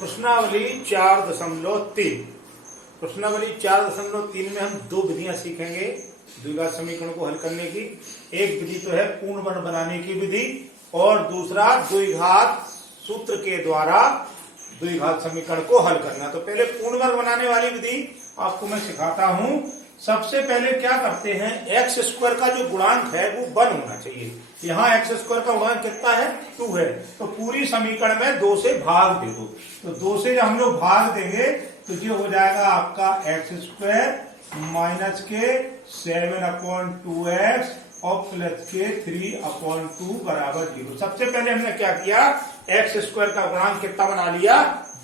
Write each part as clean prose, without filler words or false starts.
प्रश्नावली 4.3 प्रश्नावली 4.3 में हम दो विधियां सीखेंगे द्विघात समीकरण को हल करने की। एक विधि तो है पूर्ण वर्ग बनाने की विधि और दूसरा द्विघात सूत्र के द्वारा द्विघात समीकरण को हल करना। तो पहले पूर्ण वर्ग बनाने वाली विधि आपको मैं सिखाता हूं। सबसे पहले क्या करते हैं, एक्स स्क्वायर का जो गुणांक है वो 1 होना चाहिए। यहाँ एक्स स्क्वायर का गुणांक कितना है, 2 है। तो पूरी समीकरण में 2 से भाग दे दो। तो 2 से जब हम लोग भाग देंगे तो ये हो जाएगा आपका एक्स स्क्वायर माइनस के 7/2x और प्लस के 3/2 बराबर 0। सबसे पहले हमने क्या किया, एक्स स्क्वायर का गुणांक कितना बना लिया,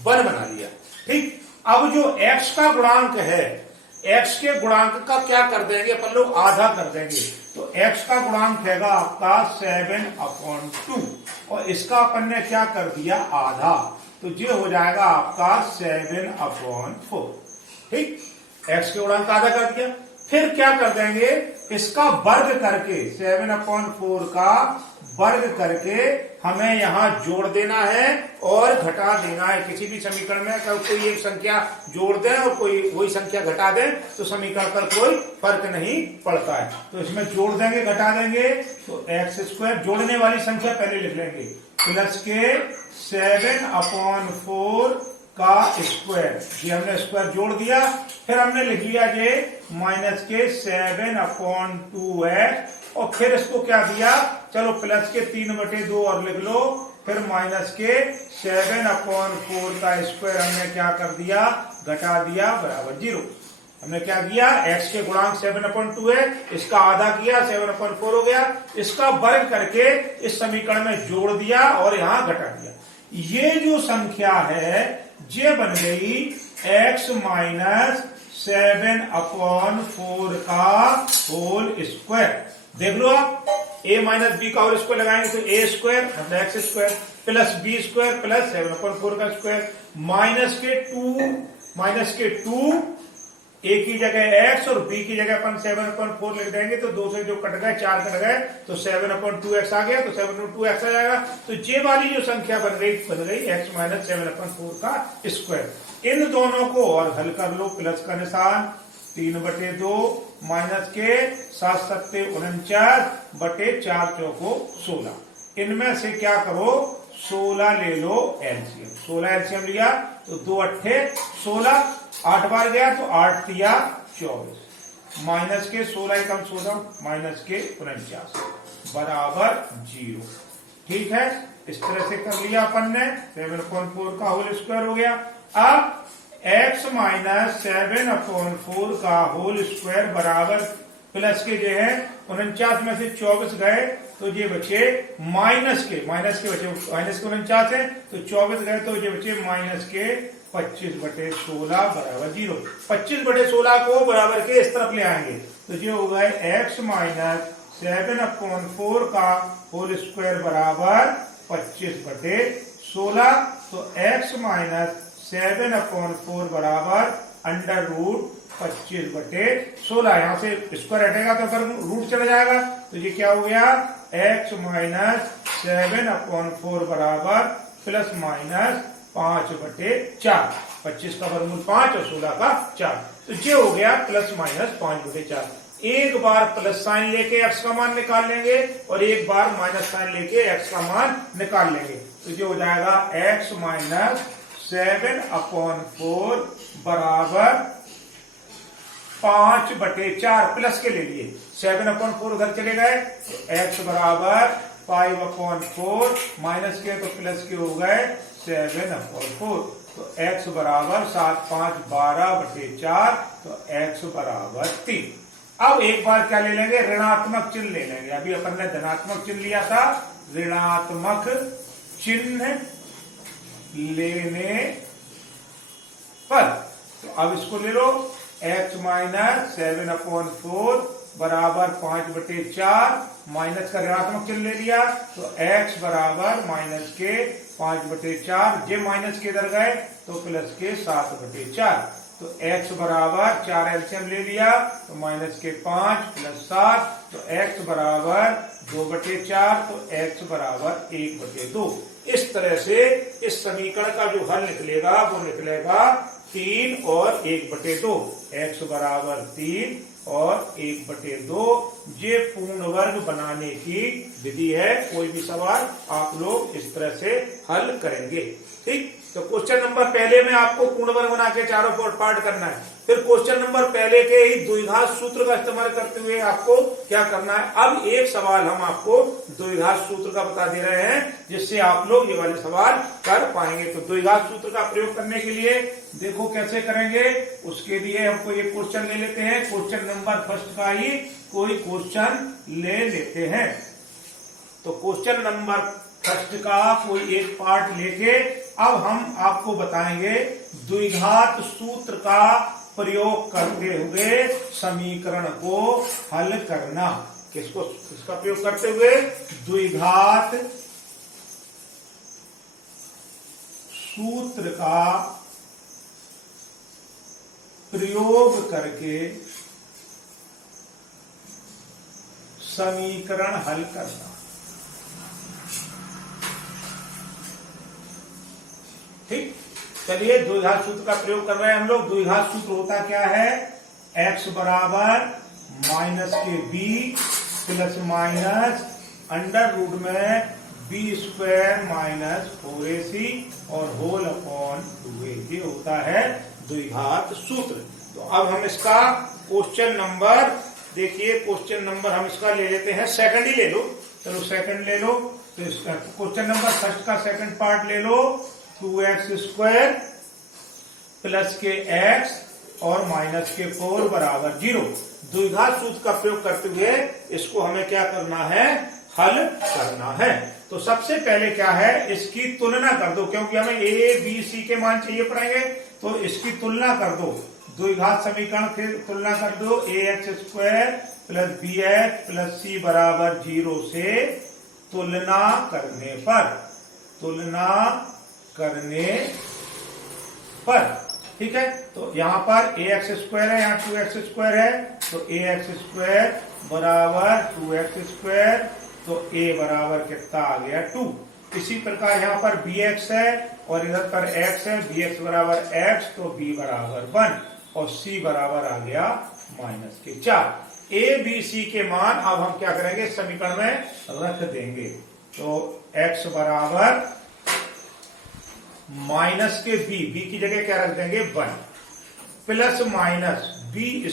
1 बना लिया। ठीक, अब जो एक्स का गुणांक है, एक्स के गुणांक का क्या कर देंगे अपन लोग, आधा कर देंगे। तो एक्स का गुणांक हैगा आपका 7/2 और इसका अपन ने क्या कर दिया, आधा। तो ये हो जाएगा आपका 7/4। ठीक, एक्स के गुणांक का आधा कर दिया। फिर क्या कर देंगे, इसका वर्ग करके 7/4 का वर्ग करके हमें यहां जोड़ देना है और घटा देना है। किसी भी समीकरण में अगर कोई एक संख्या जोड़ दें और कोई वही संख्या घटा दें तो समीकरण पर कोई फर्क नहीं पड़ता है। तो इसमें जोड़ देंगे घटा देंगे। तो एक्स स्क्वायर जोड़ने वाली संख्या पहले लिख लेंगे, प्लस के 7/4 का स्क्वायर, ये हमने स्क्वायर जोड़ दिया। फिर हमने लिख लिया ये माइनस के 7/2x और फिर इसको क्या दिया, चलो प्लस के 3/2 और लिख लो। फिर माइनस के 7/4 का स्क्वायर हमने क्या कर दिया, घटा दिया बराबर 0। हमने क्या किया, एक्स के गुणांक 7/2 है, इसका आधा किया 7/4 हो गया। इसका वर्ग करके इस समीकरण में जोड़ दिया और यहां घटा दिया। ये जो संख्या है ये बन गई x माइनस 7/4 का होल स्क्वायर। देख लो आप, a माइनस बी का होल स्क्वायर लगाएंगे तो a स्क्वायर मतलब x square plus b square plus 7/4 का स्क्वायर माइनस के 2 a की जगह x और b की जगह अपन 7/4 लिख देंगे। तो 2 से जो कट गए 4 कट गए तो 7/2x आ गया। तो 7/2x आ जाएगा। तो ये वाली जो संख्या बन गई x माइनस 7/4 का स्क्वायर। इन दोनों को और हल कर लो, प्लस का निशान 3/2 माइनस के 7×7 49/4 चौको 16। इनमें से क्या करो, 16 ले लो एलसीएम। 16 एलसीएम लिया तो 2 8 16, 8 बार गया तो 8 तिया 24 माइनस के 16 कम 16 माइनस के 49 बराबर 0। ठीक है, इस तरह से कर लिया अपन ने। 7/4 का होल स्क्वायर हो गया। अब x माइनस 7/4 का होल स्क्वायर बराबर प्लस के जो है 49 में से 24 गए तो ये बचे माइनस के बचे माइनस के 49 है तो 24 गए तो ये बचे माइनस के 25/16 बराबर 0। 25/16 को बराबर के इस तरफ ले आएंगे तो ये हो गए x माइनस 7/4 का होल स्क्वायर बराबर 25/16। तो x माइनस 7/4 बराबर √25/16। यहां से स्क्वायर हटेगा तो अगर रूट चला जाएगा तो ये क्या हो गया, x माइनस 7/4 बराबर प्लस माइनस 5/4। 25 का वर्गमूल 5 और 16 का 4। तो ये हो गया प्लस माइनस 5/4। एक बार प्लस साइन लेके x का मान निकाल लेंगे और एक बार माइनस साइन लेके x का मान निकाल लेंगे। तो ये हो जाएगा x माइनस 7/4 बराबर 5/4 प्लस के ले लिए 7/4 उधर चले गए तो x बराबर 5/4 माइनस के तो प्लस के हो गए 7/4। तो x बराबर 7 5 12/4 तो x बराबर 3। अब एक बार क्या ले लेंगे, ऋणात्मक चिन्ह ले लेंगे। अभी अपन ने धनात्मक चिन्ह लिया था, ऋणात्मक चिन्ह लेने पर तो अब इसको ले लो, x माइनस 7/4 बराबर 5/4 माइनस का ऋणात्मक चिन्ह ले लिया तो x बराबर माइनस के 5/4। जे माइनस के इधर गए तो प्लस के 7/4। तो x बराबर 4 एलसीएम ले लिया तो माइनस के 5 प्लस 7 तो x बराबर 2/4, तो x बराबर 1/2। इस तरह से इस समीकरण का जो हल निकलेगा वो निकलेगा 3 और 1/2। x बराबर 3 और 1/2 ये पूर्ण वर्ग बनाने की विधि है। कोई भी सवाल आप लोग इस तरह से हल करेंगे। ठीक, तो क्वेश्चन नंबर पहले में आपको पूर्ण वर्ग बना के चारों को पार्ट करना है। फिर क्वेश्चन नंबर पहले के ही द्विघात सूत्र का इस्तेमाल करते हुए आपको क्या करना है। अब एक सवाल हम आपको द्विघात सूत्र का बता दे रहे हैं जिससे आप लोग ये वाले सवाल कर पाएंगे। तो द्विघात सूत्र का प्रयोग करने के लिए देखो कैसे करेंगे। उसके लिए हमको ये क्वेश्चन ले लेते हैं, क्वेश्चन नंबर फर्स्ट का ही कोई क्वेश्चन ले लेते हैं। तो क्वेश्चन नंबर फर्स्ट का कोई एक पार्ट लेके अब हम आपको बताएंगे द्विघात सूत्र का प्रयोग करते हुए समीकरण को हल करना। किसका प्रयोग करते हुए? द्विघात सूत्र का प्रयोग करके समीकरण हल करना। ठीक, चलिए द्विघात सूत्र का प्रयोग कर रहे हैं हम लोग। द्विघात सूत्र होता क्या है? x बराबर माइनस के b plus minus under root में b² माइनस 4ac और होल अपॉन 2a। ये होता है द्विघात सूत्र। तो अब हम इसका क्वेश्चन नंबर देखिए, क्वेश्चन नंबर हम इसका ले लेते हैं, सेकंड ही ले लो। चलो सेकंड ले लो। तो इसका क्वेश्चन नंबर फर्स्ट का सेकंड पार्ट ले लो। 2x² प्लस के x और माइनस के 4 बराबर 0। द्विघात सूत्र का प्रयोग करते हुए इसको हमें क्या करना है? हल करना है। तो सबसे पहले क्या है, इसकी तुलना कर दो, क्योंकि हमें a b c के मान चाहिए पड़ेंगे। तो इसकी तुलना कर दो, द्विघात समीकरण की तुलना कर दो। ax² plus bx plus c बराबर 0 से तुलना करने पर ठीक है। तो यहाँ पर ax² है, यहाँ 2x² है, तो ax² बराबर 2x², तो a बराबर कितना आ गया? 2। इसी प्रकार यहाँ पर bx है और इधर पर x है, bx बराबर x, तो b बराबर 1 और c बराबर आ गया -4। a b c के मान अब हम क्या करेंगे? समीकरण में रख देंगे। तो x बराबर माइनस के b की जगह क्या रख देंगे? 1 प्लस माइनस b²,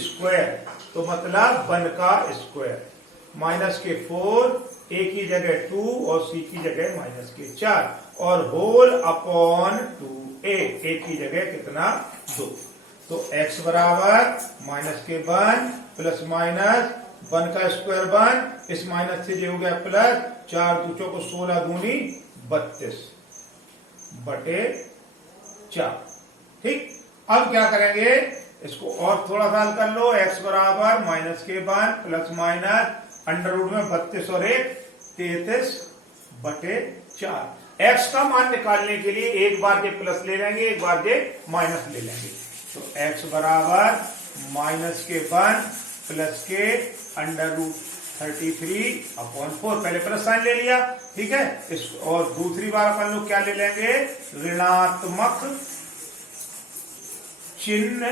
तो मतलब 1 का स्क्वायर, माइनस के 4, a की जगह 2 और c की जगह -4 और होल अपॉन 2a की जगह कितना? 2। तो x बराबर माइनस के 1 प्लस माइनस 1 का स्क्वायर 1, इस माइनस से जो हो गया प्लस, 4 दूचों को 16 दूनी 32 बटे 4। ठीक, अब क्या करेंगे? इसको और थोड़ा सा हल कर लो। x बराबर माइनस के 1 प्लस माइनस अंडर रूट में 32 और 1 33 बटे 4। x का मान निकालने के लिए एक बार ये प्लस ले लेंगे, एक बार ये माइनस ले लेंगे। तो x बराबर माइनस के 1 प्लस के अंडर रूट 33/4, पहले प्लस साइन ले लिया। ठीक है, इस और दूसरी बार अपन लोग क्या ले लेंगे? ऋणात्मक चिन्ह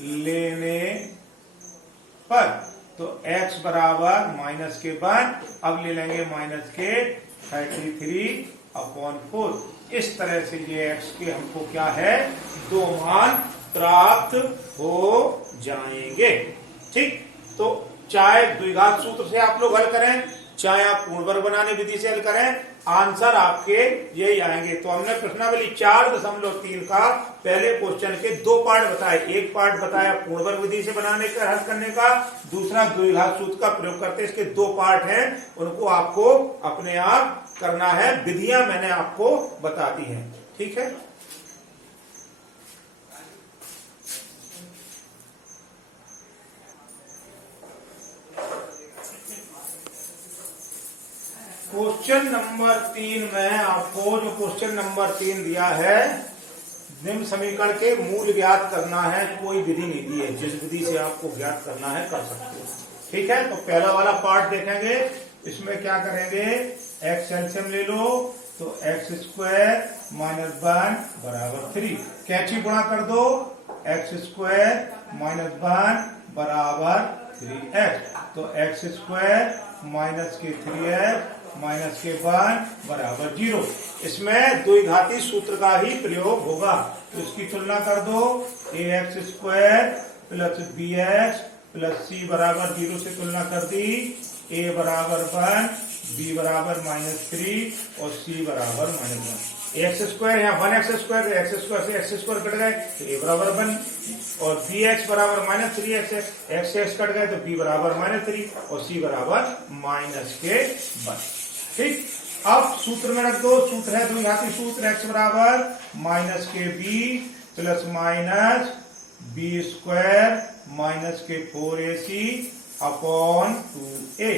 लेने पर। तो x बराबर माइनस के 1, अब ले लेंगे माइनस के 33/4। इस तरह से ये x के हमको क्या है? 2 मान प्राप्त हो जाएंगे। ठीक, तो चाहे द्विघात सूत्र से आप लोग हल करें, चाहे आप पूर्ण वर्ग बनाने विधि से हल करें, आंसर आपके यही आएंगे। तो हमने प्रश्नावली 4.3 का पहले क्वेश्चन के 2 पार्ट बताए। एक पार्ट बताया पूर्ण वर्ग विधि से बनाने का, हल करने का, दूसरा द्विघात सूत्र का प्रयोग करते। इसके 2 पार्ट हैं, उनको आपको अपने आप करना है। विधियां मैंने आपको बता दी हैं। ठीक है, क्वेश्चन नंबर 3 में आपको जो क्वेश्चन नंबर 3 दिया है, निम्न समीकरण के मूल ज्ञात करना है। कोई विधि नहीं दी है, जिस विधि से आपको ज्ञात करना है कर सकते हो। ठीक है, तो पहला वाला पार्ट देखेंगे। इसमें क्या करेंगे, एक्स एलसीएम ले लो, तो एक्स स्क्वायर माइनस 1 बराबर 3। कैंची गुणा कर दो, एक्स स्क्वायर माइनस 1 बराबर 3x, तो एक्स स्क्वायर माइनस के 3x माइनस के 1 बराबर 0। इसमें द्विघाती सूत्र का ही प्रयोग होगा, तो इसकी तुलना कर दो, A X square plus B X plus C बराबर 0 से तुलना कर दी, ए बराबर 1, बी बराबर -3 और सी बराबर -1। एक्स स्क्वायर यहाँ 1x स्क्वायर, एक्स स्क्वायर से एक्स स्क्वायर कट गए तो ए बराबर 1 और बी एक्स बराबर -3x, एक्स एक्स कट गए तो बी बराबर -3 और सी बराबर -1। ठीक, अब सूत्र में रख दो, सूत्र है द्विघाती सूत्र, एक्स बराबर माइनस के b plus minus b square minus के 4ac अपॉन 2a।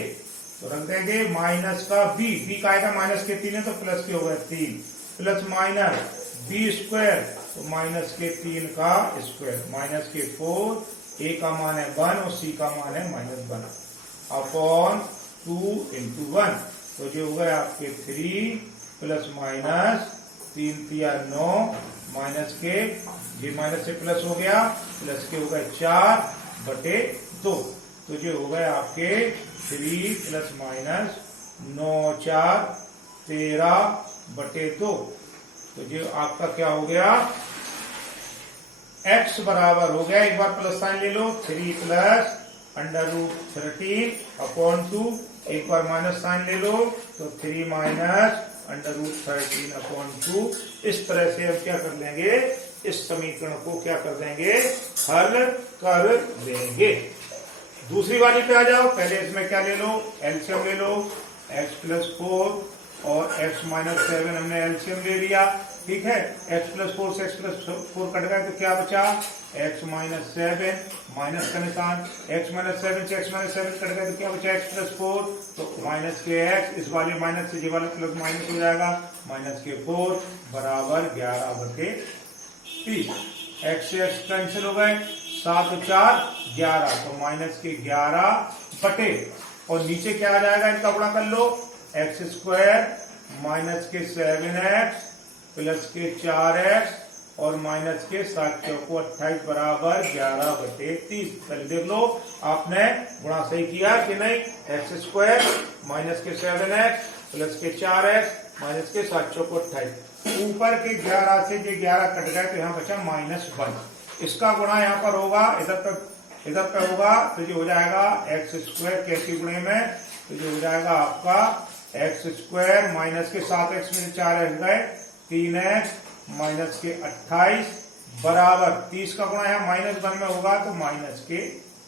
तो रख देंगे माइनस का बी का आएगा माइनस के 3 है तो प्लस के हो गए 3 प्लस माइनस बी स्क्वायर तो माइनस के 3 का स्क्वायर माइनस के 4, a का मान है 1 और c का मान है -1 अपॉन 2 into 1। तो जो हो गया आपके 3 प्लस माइनस 3 × 9 माइनस के ये माइनस से प्लस हो गया, प्लस के हो गए 4/2। तो जो हो गए आपके 3 प्लस माइनस 9 4 13/2। तो जो आपका क्या हो गया, x बराबर हो गया, एक बार प्लस साइन ले लो, 3 प्लस √13 अपॉन 2, एक बार माइनस साइन ले लो तो 3 माइनस √13 अपॉन 2। इस तरह से हम क्या कर लेंगे, इस समीकरण को क्या कर देंगे, हल कर देंगे। दूसरी वाली पे आ जाओ, पहले इसमें क्या ले लो, एलसीएम ले लो, x प्लस 4 और x माइनस 7 हमने एलसीएम ले लिया। ठीक है, x प्लस 4 से x प्लस 4 कट गए तो क्या बचा, x माइनस 7 माइनस का निशान, x माइनस 7 से x माइनस 7 कट गए तो क्या बचा, x प्लस 4 तो माइनस के x, इस वाले माइनस से ये वाला प्लस माइनस हो जाएगा, माइनस के 4 बराबर 11/30। x से x कैंसिल हो गए, 7 और 4 11 तो माइनस के 11 और नीचे क्या आ जाएगा, इनका गुणा कर लो, एक्स स्क्वायर माइनस के 7x प्लस के 4x और माइनस के 7 चौको 28 बराबर 11/30। पहले देख लो आपने गुणा सही किया कि नहीं, एक्स स्क्वायर माइनस के 7x प्लस के 4x माइनस के 7 चौको 28, ऊपर के 11 से जो 11 कट गए तो यहाँ बचा -1। इसका गुणा यहाँ पर होगा, इधर पे होगा तो जो हो जाएगा एक्स स्क्वायर कैसे गुणे में, तो जो हो जाएगा आपका एक्स स्क्वायर माइनस के 7x में 4x गए 3x माइनस के 28 बराबर 30 का गुणा है -1 में होगा तो माइनस के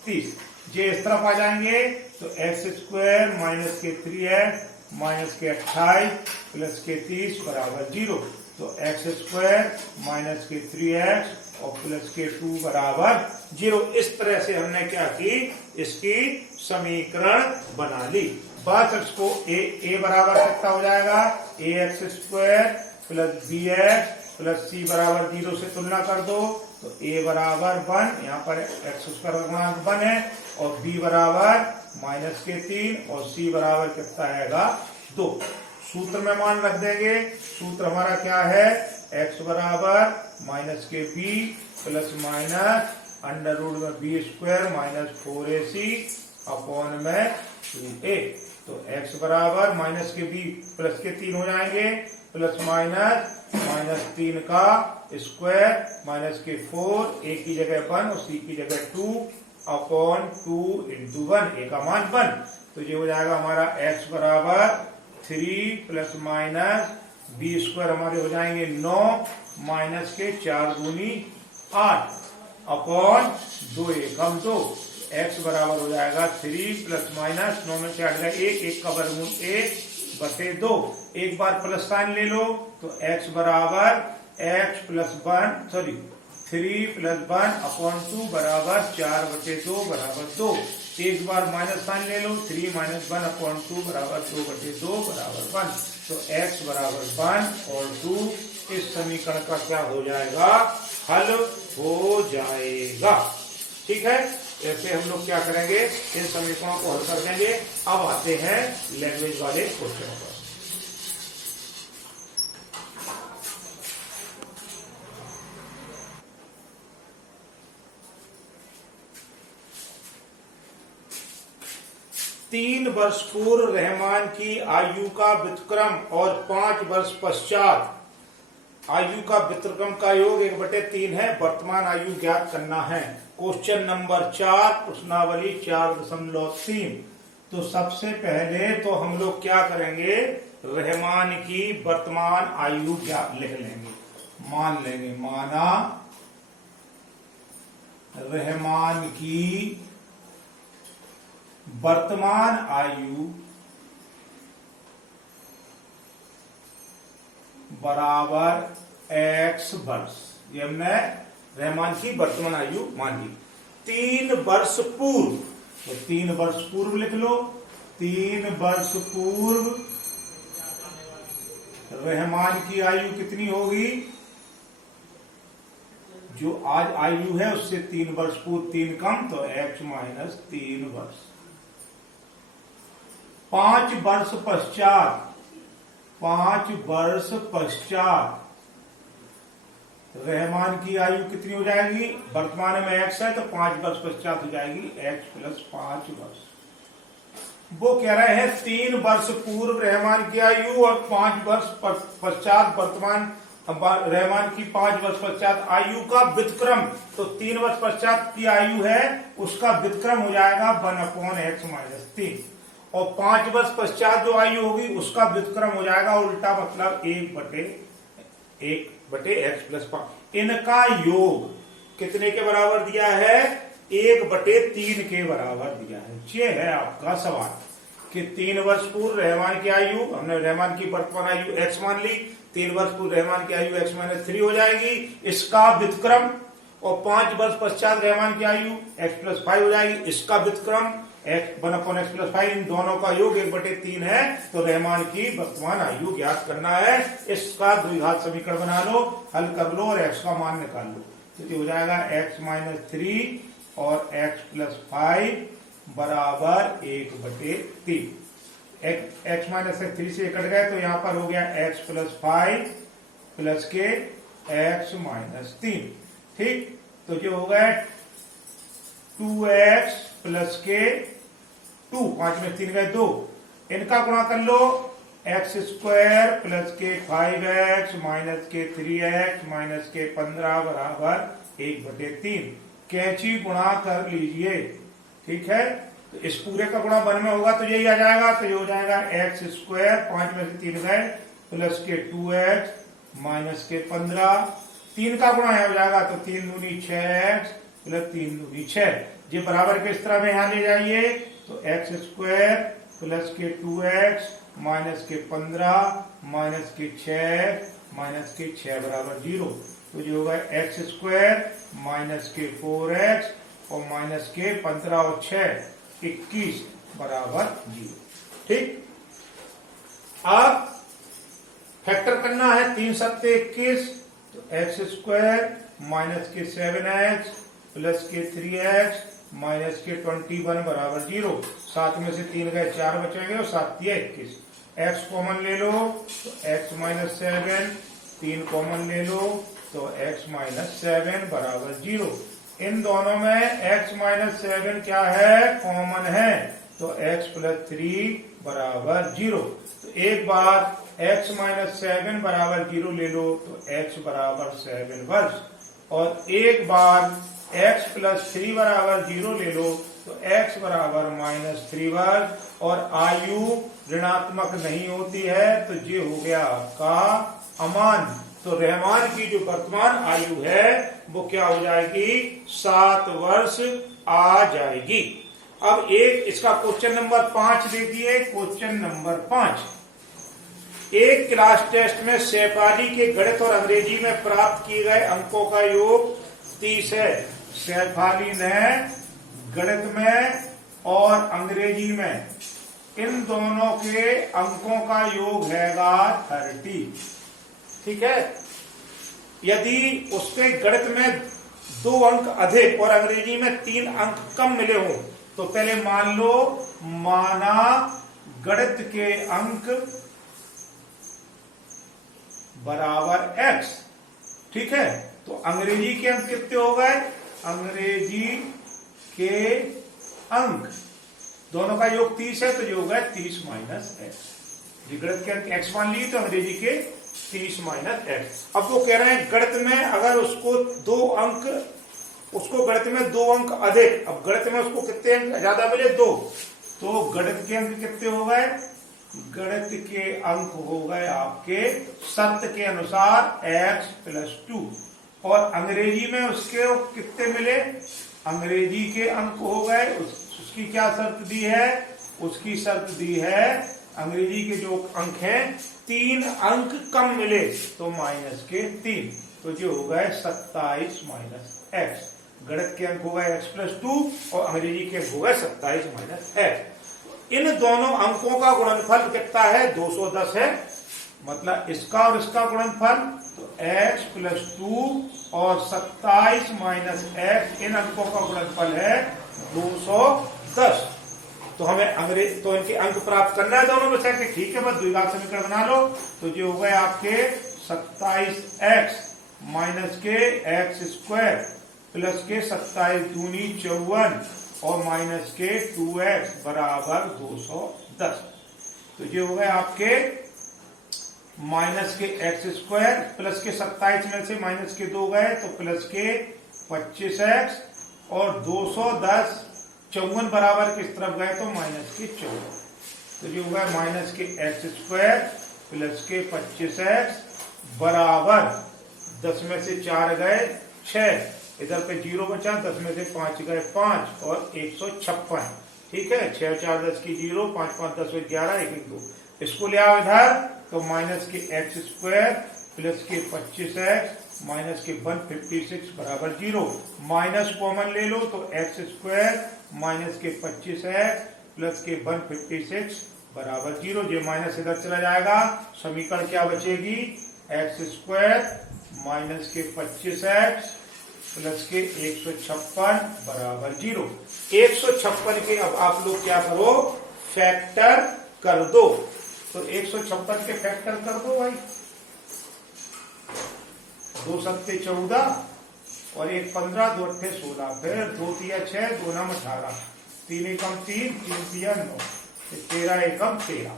30। ये इस तरफ आ जाएंगे तो एक्स स्क्वायर माइनस के 3x माइनस के 28 प्लस के 30 बराबर 0। तो एक्स स्क्वायर माइनस के 3x और प्लस के 2 बराबर 0। इस तरह से हमने क्या की, इसकी समीकरण बना ली। बस इसको a बराबर कितना हो जाएगा, ax square plus bx plus c बराबर 0 से तुलना कर दो तो a बराबर 1, यहाँ पर x स्क्वायर का गुणांक 1 है और b बराबर माइनस के 3 और c बराबर कितना आएगा 2। सूत्र में मान रख देंगे, सूत्र हमारा क्या है, x बराबर माइनस के b plus minus under root में b square minus 4ac upon में 2a। तो x बराबर माइनस के b प्लस के 3 हो जाएंगे प्लस माइनस 3 का स्क्वायर माइनस के 4, a की जगह 1 और c की जगह 2 अपॉन 2 into 1, a का मान 1। तो ये हो जाएगा हमारा x बराबर 3 प्लस माइनस b स्क्वायर हमारे हो जाएंगे 9 माइनस के 4 दूनी 8 अपॉन 2 एकम 2। x बराबर हो जाएगा 3 प्लस माइनस 9 में से हट गया 1 का वर्गमूल 1/2। एक बार प्लस साइन ले लो तो x बराबर x प्लस 3 प्लस 1 अपॉन 2 बराबर 4/2 बराबर 2। एक बार माइनस साइन ले लो, 3 माइनस 1 अपॉन 2 बराबर 2/2 बराबर 1। तो x बराबर 1 और 2 इस समीकरण का क्या हो जाएगा, हल हो जाएगा। ठीक है। ऐसे हम लोग क्या करेंगे, इन समीकरणों को हल कर देंगे। अब आते हैं लैंग्वेज वाले क्वेश्चनों पर। तीन वर्ष पूर्व रहमान की आयु का व्युत्क्रम और 5 वर्ष पश्चात आयु का व्युत्क्रम का योग 1/3 है। वर्तमान आयु ज्ञात करना है। क्वेश्चन नंबर 4, प्रश्नावली 4.3। तो सबसे पहले तो हम लोग क्या करेंगे, रहमान की वर्तमान आयु ज्ञात लिख लेंगे, मान लेंगे। माना रहमान की वर्तमान आयु बराबर x वर्ष। ये हमने रहमान की वर्तमान आयु मान ली। 3 वर्ष पूर्व, तो 3 वर्ष पूर्व लिख लो। 3 वर्ष पूर्व रहमान की आयु कितनी होगी, जो आज आयु है उससे 3 वर्ष पूर्व 3 कम, तो x माइनस 3 वर्ष। 5 वर्ष पश्चात, 5 वर्ष पश्चात रहमान की आयु कितनी हो जाएगी, वर्तमान में x है तो 5 वर्ष पश्चात हो जाएगी x प्लस 5 वर्ष। वो कह रहे हैं 3 वर्ष पूर्व रहमान की आयु और 5 वर्ष पश्चात वर्तमान रहमान की 5 वर्ष पश्चात आयु का व्युत्क्रम। तो 3 वर्ष पश्चात की आयु है उसका व्युत्क्रम हो जाएगा 1/x माइनस 3, और 5 वर्ष पश्चात जो आयु होगी उसका व्युत्क्रम हो जाएगा उल्टा, मतलब 1/x प्लस 5। इनका योग कितने के बराबर दिया है, 1/3 के बराबर दिया है। ये है आपका सवाल कि 3 वर्ष पूर्व रहमान की आयु, हमने रहमान की वर्तमान आयु x मान ली, 3 वर्ष पूर्व रहमान की आयु x माइनस 3 हो जाएगी, इसका व्युत्क्रम, और 5 वर्ष पश्चात रहमान की आयु x प्लस 5 हो जाएगी, इसका व्युत्क्रम 1/x प्लस 5। इन दोनों का योग 1/3 है। तो रहमान की वर्तमान आयु ज्ञात करना है। इसका द्विघात समीकरण बना लो, हल कर लो और x का मान निकाल लो। तो हो जाएगा x माइनस 3 और x प्लस 5 बराबर 1/3। x माइनस 3 से कट गए तो यहां पर हो गया x प्लस 5 प्लस के x माइनस 3। ठीक, तो जो हो गया 2x प्लस के 2, 5 में 3 गए 2, इनका गुणा कर लो, x स्क्वायर प्लस के 5x माइनस के 3x माइनस के 15 बराबर 1/3। कैंची गुणा कर लीजिए। ठीक है, तो इस पूरे का गुणा 1 में होगा तो यही आ जाएगा। तो ये हो जाएगा x स्क्वायर, 5 में से 3 गए, प्लस के 2x माइनस के 15, 3 का गुणा हो जाएगा तो 3 दूनी 6x प्लस 3 दूनी 6। ये बराबर के इस तरह में यहां ले जाइए तो x स्क्वायर प्लस के 2x माइनस के 15 माइनस के 6 माइनस के 6 बराबर 0। तो जो होगा x स्क्वायर माइनस के 4x और माइनस के 15 और 6 21 बराबर 0। ठीक, अब फैक्टर करना है, 3 सत्ते 21, तो x स्क्वायर माइनस के 7x प्लस के 3x माइनस के 21 बराबर 0। 7 में से 3 गए 4 बचेंगे और 7 दिया 21। x कॉमन ले लो तो x माइनस 7, 3 कॉमन ले लो तो x माइनस 7 बराबर 0। इन दोनों में x माइनस 7 क्या है, कॉमन है, तो x प्लस 3 बराबर 0। तो एक बार x माइनस 7 बराबर 0 ले लो तो x बराबर 7 वर्ष, और एक बार x प्लस 3 बराबर 0 ले लो तो x बराबर माइनस 3 वर्ष, और आयु ऋणात्मक नहीं होती है तो ये हो गया आपका अमान। तो रहमान की जो वर्तमान आयु है वो क्या हो जाएगी, 7 वर्ष आ जाएगी। अब एक इसका क्वेश्चन नंबर 5 देखिए। क्वेश्चन नंबर 5, एक क्लास टेस्ट में शेफाली के गणित और अंग्रेजी में प्राप्त किए गए अंकों का योग 30 है। शेफाली ने गणित में और अंग्रेजी में इन दोनों के अंकों का योग हैगा 30। ठीक है, यदि उसके गणित में 2 अंक अधिक और अंग्रेजी में 3 अंक कम मिले हों, तो पहले मान लो, माना गणित के अंक बराबर x, ठीक है। तो अंग्रेजी के अंक कितने हो गए? अंग्रेजी के अंक दोनों का योग 30 है, तो ये होगा 30 माइनस एक्स। गणित के अंक x मान लिए, तो अंग्रेजी के 30 माइनस एक्स। अब वो कह रहे हैं गणित में अगर उसको 2 अंक, उसको गणित में 2 अंक अधिक, अब गणित में उसको कितने अंक ज्यादा मिले? 2, तो गणित के अंक कितने हो गए? गणित के अंक हो गए आपके शर्त के अनुसार x प्लस 2, और अंग्रेजी में उसके कितने मिले? अंग्रेजी के अंक हो गए, उसकी क्या शर्त दी है? उसकी शर्त दी है, अंग्रेजी के जो अंक हैं 3 अंक कम मिले, तो माइनस के 3, तो जो हो गए 27 माइनस एक्स। गणित के अंक हो गए x प्लस 2 और अंग्रेजी के अंक हो गए 27 माइनस एक्स। इन दोनों अंकों का गुणनफल कितना है? 210 है, मतलब इसका और इसका गुणनफल, तो x प्लस 2 और 27 माइनस एक्स, इन अंकों का गुणनफल है 210। तो हमें तो इनके अंक प्राप्त करना है दोनों में से, ठीक है, बस द्विघात समीकरण बना लो। तो जो हो गए आपके 27x माइनस के एक्स स्क्वायर प्लस के 27 दूनी 54 और माइनस के 2x बराबर 210। तो ये हो गए आपके माइनस के एक्स स्क्वायर प्लस के 27 में से माइनस के 2 गए, तो प्लस के 25x और 210 54 बराबर किस तरफ गए? तो माइनस के 14। तो ये हो गया माइनस के एक्स स्क्वायर प्लस के 25x बराबर 10 में से 4 गए 6, इधर पे 0 बचा, 10 में से 5 गए 5 और 156, ठीक है। 6 4 10 की 0, 5 5 10 11, 1 1 2, इसको ले आओ इधर, तो माइनस के एक्स स्क्वायर प्लस के 25x माइनस के 156 बराबर 0, माइनस कॉमन ले लो, तो एक्स स्क्वायर माइनस के 25x प्लस के 156 बराबर 0, ये माइनस इधर चला जाएगा, समीकरण क्या बचेगी? एक्स स्क्वायर माइनस के 25x प्लस के 156 बराबर 0। 156 के अब आप लोग क्या करो? फैक्टर कर दो। तो 156 के फैक्टर कर दो भाई, 2 सत्ते 14 और 1 15, 2 अट्ठे 16, फिर 2 तिया 6, 2 नाम 18, 3 एकम 3, 3 तिया 9, 13 एकम 13,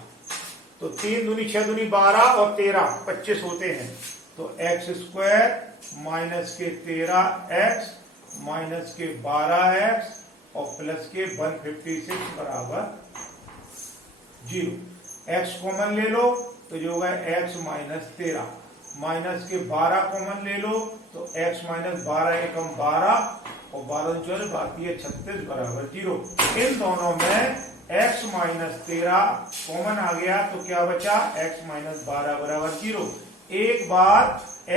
तो 3 दूनी 6 दूनी 12 और 13 25 होते हैं। तो एक्स स्क्वायर माइनस के 13x माइनस के 12x और प्लस के 156 बराबर 0। x कॉमन ले लो, तो जो होगा x माइनस 13, माइनस के 12 कॉमन ले लो, तो x माइनस 12 एकम 12 और 12 जो है बाकी है 36 बराबर 0। इन दोनों में x माइनस 13 कॉमन आ गया, तो क्या बचा? x माइनस 12 बराबर 0। एक बार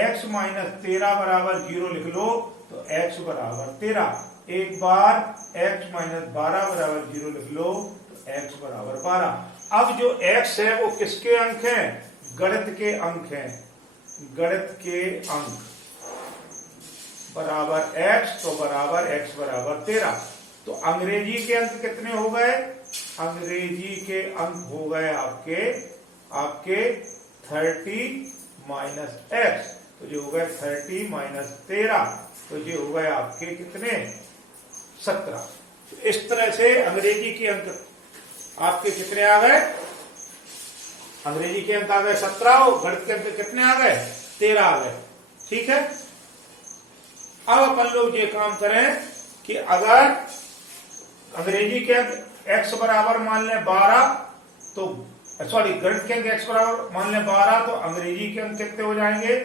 x माइनस 13 बराबर 0 लिख लो, तो x बराबर 13। एक बार x माइनस 12 बराबर 0 लिख लो, तो x बराबर 12। अब जो x है वो किसके अंक हैं? गणित के अंक हैं। गणित के अंक बराबर x, तो बराबर x बराबर 13। तो अंग्रेजी के अंक कितने हो गए? अंग्रेजी के अंक हो गए आपके 30 माइनस एक्स, तो ये हो गए 30 माइनस 13, तो ये हो गए आपके कितने? 17। इस तरह से अंग्रेजी के अंक आपके कितने आ गए? अंग्रेजी के अंक आ गए 17 और गणित के अंक कितने आ गए? 13 आ गए, ठीक है। अब अपन लोग ये काम करें कि अगर अंग्रेजी के अंक x बराबर मान लें 12, तो सॉरी गणित के अंक x बराबर मान लें 12, तो अंग्रेजी के अंक कितने हो जाएंगे?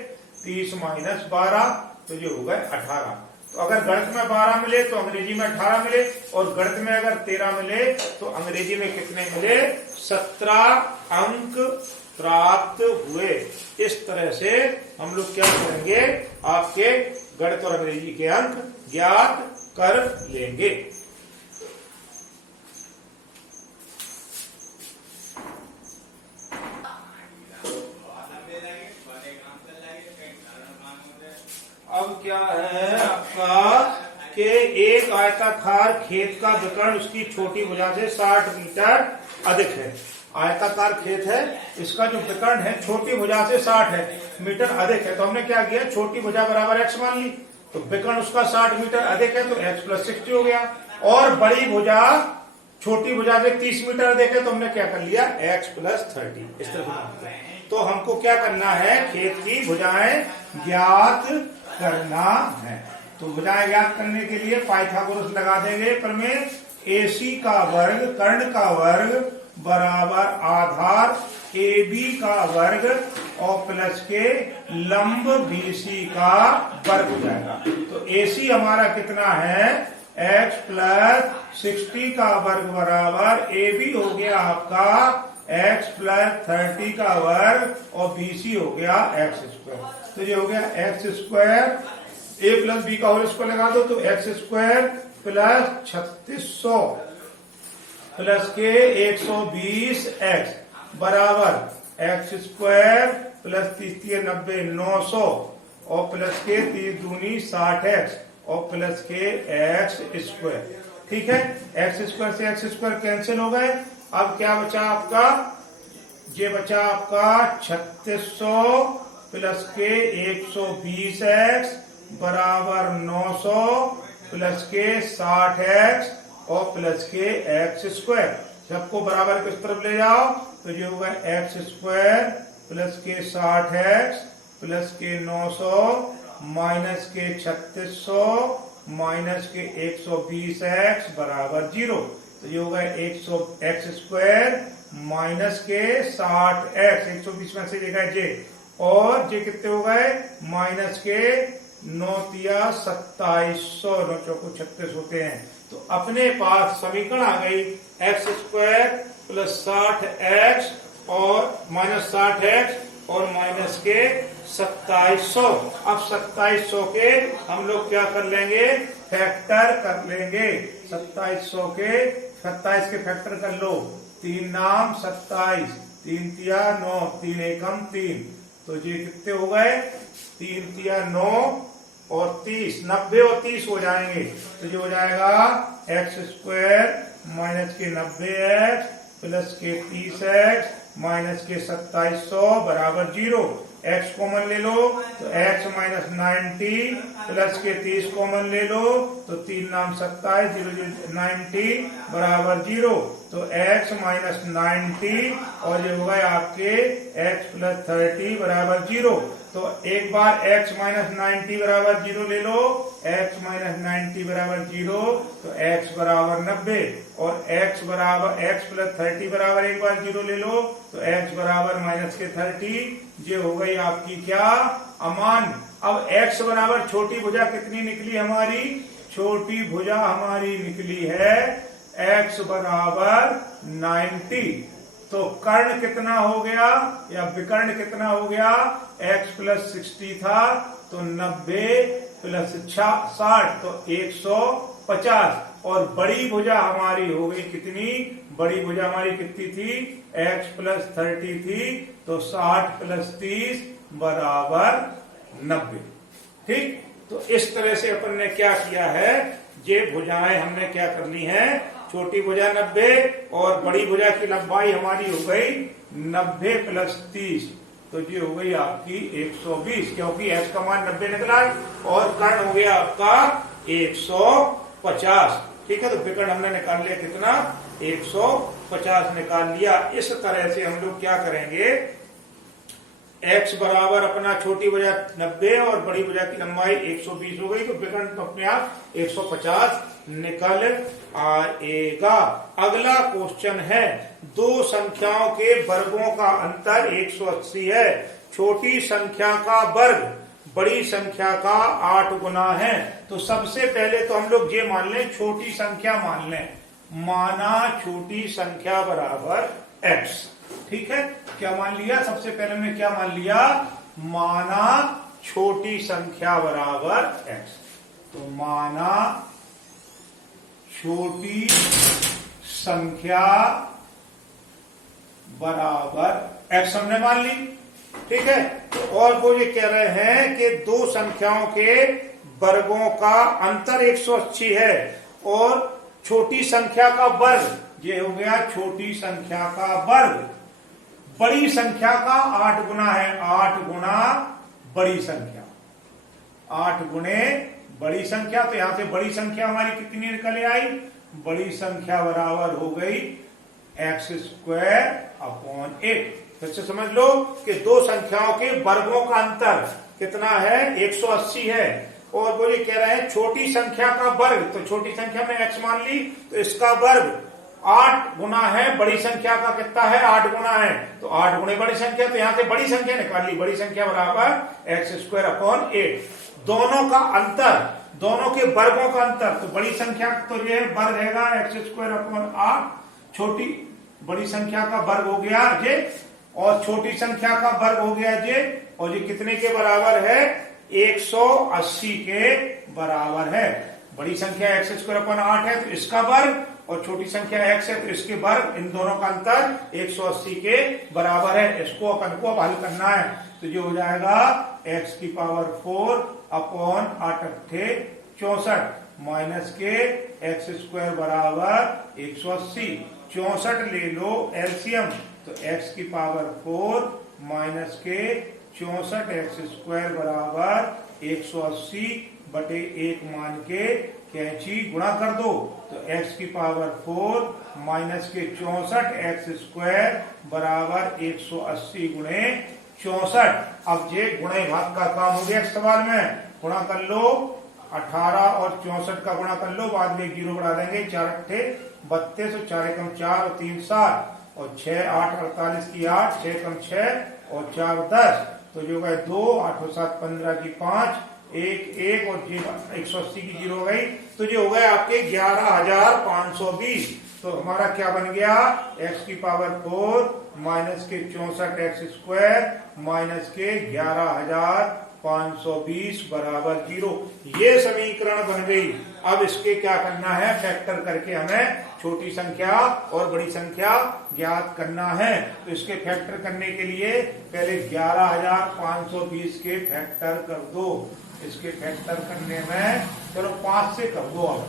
30 माइनस 12, तो ये हो गए 18। तो अगर गणित में 12 मिले तो अंग्रेजी में 18 मिले, और गणित में अगर 13 मिले तो अंग्रेजी में कितने मिले? 17 अंक प्राप्त हुए। इस तरह से हम लोग क्या करेंगे? आपके गणित और अंग्रेजी के अंक ज्ञात कर लेंगे। अब क्या है आपका आयताकार खेत का विकर्ण उसकी छोटी भुजा से 60 मीटर अधिक है। आयताकार खेत है, इसका जो विकर्ण है छोटी भुजा से 60 मीटर अधिक है। तो हमने क्या किया, छोटी भुजा बराबर x मान ली, तो विकर्ण उसका 60 मीटर अधिक है तो x प्लस 60 हो गया। और बड़ी भुजा छोटी भुजा से 30 मीटर अधिक है तो हमने क्या कर लिया, x प्लस 30। इस तरह तो हमको क्या करना है, खेत की भुजाएं ज्ञात करना है। तो भुजाएं ज्ञात करने के लिए पाइथागोरस लगा देंगे प्रमेय, AC का वर्ग कर्ण का वर्ग बराबर आधार AB का वर्ग और प्लस के लंब BC का वर्ग हो जाएगा। तो AC हमारा कितना है, x प्लस 60 का वर्ग बराबर AB हो गया आपका x प्लस 30 का वर्ग और BC हो गया x स्क्वायर। तो ये हो गया x square, a plus b का होल स्क्वायर लगा दो तो x स्क्वायर प्लस 3600 प्लस के 120x बराबर x स्क्वायर प्लस 30 90 900 और प्लस के 30 दूनी 60x और प्लस के x स्क्वायर। ठीक है, x स्क्वायर से x स्क्वायर कैंसिल हो गए। अब क्या बचा आपका, ये बचा आपका 3600 प्लस के 120x बराबर 900 प्लस के 60x और प्लस के x स्क्वायर। सबको बराबर किस तरफ ले जाओ तो ये होगा x स्क्वायर प्लस के 60x प्लस के 900 माइनस के 3600 माइनस के 120x बराबर 0। तो ये होगा 100x स्क्वायर माइनस के 60x, 120 में से देगा जे, और जे कितने हो गए माइनस के 9 तिया 2700, 9 चौको 36 होते हैं। तो अपने पास समीकरण आ गई x स्क्वायर प्लस 60x और माइनस 60x और माइनस के 2700। अब 2700 के हम लोग क्या कर लेंगे, फैक्टर कर लेंगे। 2700 के 27 के फैक्टर कर लो, 3 नाम 27, 3 तिया 9, 3 एकम 3, तो ये कितने हो गए 3 तिया 9 और 30, 90 और 30 हो जाएंगे। तो ये हो जाएगा x स्क्वायर माइनस के 90x प्लस के 30x माइनस के 2700 बराबर 0। x कॉमन ले लो तो x माइनस 90 प्लस के 30 कॉमन ले लो तो 3 नाम 27, 0 90 बराबर 0। तो x माइनस 90 और ये होगा आपके x प्लस 30 बराबर 0। तो एक बार x माइनस 90 बराबर 0 ले लो, x माइनस 90 बराबर 0 तो x बराबर 90 और x बराबर x प्लस 30 बराबर एक बार 0 ले लो तो x बराबर माइनस के 30। ये हो गई आपकी क्या अमान। अब x बराबर छोटी भुजा कितनी निकली हमारी, छोटी भुजा हमारी निकली है x बराबर 90। तो कर्ण कितना हो गया या विकर्ण कितना हो गया, x प्लस 60 था तो 90 प्लस 60 तो 150। और बड़ी भुजा हमारी हो गई कितनी, बड़ी भुजा हमारी कितनी थी, x प्लस 30 थी तो 60 प्लस 30 बराबर 90। ठीक, तो इस तरह से अपन ने क्या किया है, ये भुजाएं हमने क्या करनी है, छोटी भुजा 90 और बड़ी भुजा की लंबाई हमारी हो गई 90 प्लस 30, तो ये हो गई आपकी 120, क्योंकि x का मान 90 निकला और कर्ण हो गया आपका 150। ठीक है, तो विकर्ण हमने निकाल लिया कितना, 150 निकाल लिया। इस तरह से हम लोग क्या करेंगे, x बराबर अपना छोटी भुजा 90 और बड़ी भुजा की लंबाई 120 हो गई, तो विकर्ण अपने आप 150 निकल आएगा। अगला क्वेश्चन है, दो संख्याओं के वर्गों का अंतर 180 है। छोटी संख्या का वर्ग बड़ी संख्या का 8 गुना है। तो सबसे पहले तो हम लोग ये मान लें, छोटी संख्या मान लें, माना छोटी संख्या बराबर x। ठीक है, क्या मान लिया, सबसे पहले हमने क्या मान लिया, माना छोटी संख्या बराबर x। तो माना छोटी संख्या बराबर x हमने मान ली। ठीक है, तो और वो ये कह रहे हैं कि दो संख्याओं के वर्गों का अंतर 180 है। और छोटी संख्या का वर्ग, ये हो गया छोटी संख्या का वर्ग, बड़ी संख्या का 8 गुना है, 8 गुना बड़ी संख्या, 8 गुणे बड़ी संख्या। तो यहां से बड़ी संख्या हमारी कितनी निकल आई, बड़ी संख्या बराबर हो गई x² 8। फिर से समझ लो कि दो संख्याओं के वर्गों का अंतर कितना है, 180 है। और वो ये कह रहे हैं छोटी संख्या का वर्ग, तो छोटी संख्या में x मान ली, तो इसका वर्ग 8 गुना है, बड़ी संख्या का कितना है, 8 गुना है, तो 8 गुणे बड़ी संख्या, तो यहां से बड़ी संख्या निकाल ली, बड़ी संख्या बराबर x² 8। दोनों का अंतर, दोनों के वर्गों का अंतर, तो बड़ी संख्या तो ये वर्ग रहेगा x² 8, छोटी बड़ी संख्या का वर्ग हो गया ये, और छोटी संख्या का वर्ग हो गया ये, और ये कितने के बराबर है, 180 के बराबर है। बड़ी संख्या x² 8 है तो इसका वर्ग, और छोटी संख्या x है तो इसके वर्ग, इन दोनों का अंतर 180 के बराबर है। इसको अपन को हल करना है, तो जो हो जाएगा x⁴ अपॉन 8 अट्ठे 64 माइनस के x² बराबर 180। 64 ले लो एलसीएम, तो x⁴ माइनस के 64 x² बराबर 180 बटे 1 मान के कैंची गुणा कर दो, तो x⁴ माइनस के 64 x² बराबर 180 गुणे 64। अब ये गुणे भाग का काम हो गया सवाल में, गुणा कर लो 18 और 64 का गुणा कर लो, बाद में 0 बढ़ा देंगे, 4 अट्ठे 32 और 4 एकम 4 और 3 7 और 6 8 48 की 8, 6 एकम 6 और 4 10, तो जो गए 2 8 और 7 15 की 5 1 1 और 180 की 0 हो गई, तो ये हो गए आपके 11,520। तो हमारा क्या बन गया, x⁴ माइनस के 64 x² माइनस के 11,520 बराबर 0। ये समीकरण बन गई। अब इसके क्या करना है, फैक्टर करके हमें छोटी संख्या और बड़ी संख्या ज्ञात करना है। तो इसके फैक्टर करने के लिए पहले 11,520 के फैक्टर कर दो। इसके फैक्टर करने में चलो 5 से कर दो। अब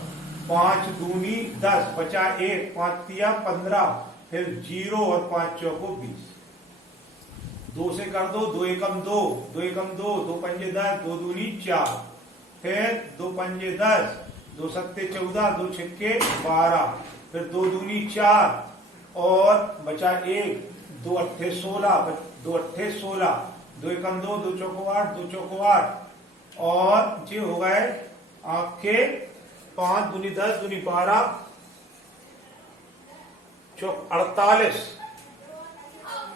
5 दूनी 10, बचा 1, 5 तिया 15, फिर 0 और 5 चौको 20। 2 से कर दो, 2 एकम 2, 2 एकम 2, 2 पंजे 10, 2 दूनी 4, फिर 2 पंजे 10, 2 सत्ते 14, 2 छक्के 12, फिर 2 दूनी 4 और बचा 1, 2 अट्ठे 16, 2 अट्ठे 16, 2 एकम 2, 2 चौको 8, 2 चौको 8, और ये हो गए आपके 5 दूनी 10, दूनी 12, 48,